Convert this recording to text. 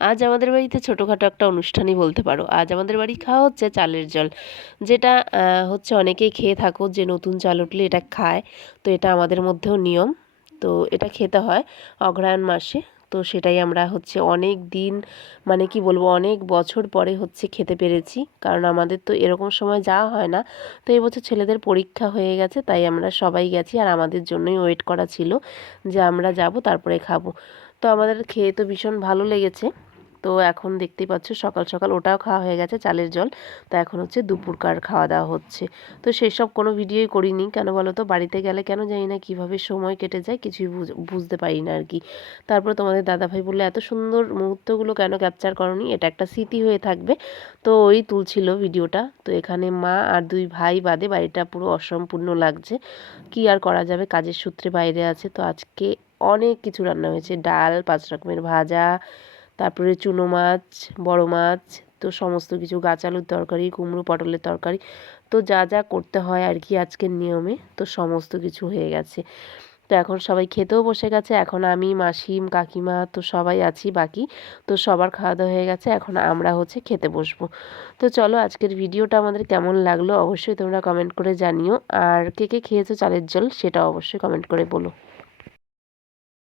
আজ আমাদের বাড়িতে ছোটোখাটো একটা অনুষ্ঠানই বলতে পারো। আজ আমাদের বাড়ি খাওয়া হচ্ছে চালের জল, যেটা হচ্ছে অনেকেই খেয়ে থাকো যে নতুন চাল উঠলে এটা খায়। তো এটা আমাদের মধ্যেও নিয়ম। তো এটা খেতে হয় অগ্রহায়ণ মাসে। তো সেটাই আমরা হচ্ছে অনেক দিন, মানে কি বলবো, অনেক বছর পরে হচ্ছে খেতে পেরেছি, কারণ আমাদের তো এরকম সময় যাওয়া হয় না। তো এবছর ছেলেদের পরীক্ষা হয়ে গেছে, তাই আমরা সবাই গেছি, আর আমাদের জন্যই ওয়েট করা ছিল যে আমরা যাব তারপরে খাবো। তো আমাদের খেয়ে তো ভীষণ ভালো লেগেছে। তো এখন দেখতেই পাচ্ছ সকাল সকাল ওটাও খাওয়া হয়ে গেছে, চালের জল। তো এখন হচ্ছে দুপুরকার খাওয়া দাওয়া হচ্ছে। তো সেসব কোনো ভিডিওই করিনি, কেন বলো তো, বাড়িতে গেলে কেন জানি না কীভাবে সময় কেটে যায় কিছুই বুঝতে পারি না আর কি। তারপর তোমাদের দাদাভাই বললো এত সুন্দর মুহূর্তগুলো কেন ক্যাপচার করনি, এটা একটা স্মৃতি হয়ে থাকবে। তো ওই তুলছিল ভিডিওটা। তো এখানে মা আর দুই ভাই বাদে বাড়িটা পুরো অসম্পূর্ণ লাগছে। কি আর করা যাবে, কাজের সূত্রে বাইরে আছে। তো আজকে অনেক কিছু রান্না হয়েছে, ডাল, 5 রকমের ভাজা, তারপরে চুনো মাছ, বড় মাছ, তো সমস্ত কিছু, গাছ আলুর তরকারি, কুমড়ো পটলের তরকারি। তো যা যা করতে হয় আর কি আজকের নিয়মে, তো সমস্ত কিছু হয়ে গেছে। তো এখন সবাই খেতেও বসে গেছে। এখন আমি, মাসিম, কাকিমা তো সবাই আছি বাকি। তো সবার খাওয়া দাওয়া হয়ে গেছে, এখন আমরা হচ্ছে খেতে বসবো। তো চলো, আজকের ভিডিওটা আমাদের কেমন লাগলো অবশ্যই তোমরা কমেন্ট করে জানিও। আর কে কে খেয়েছো চালের জল সেটা অবশ্যই কমেন্ট করে বলো।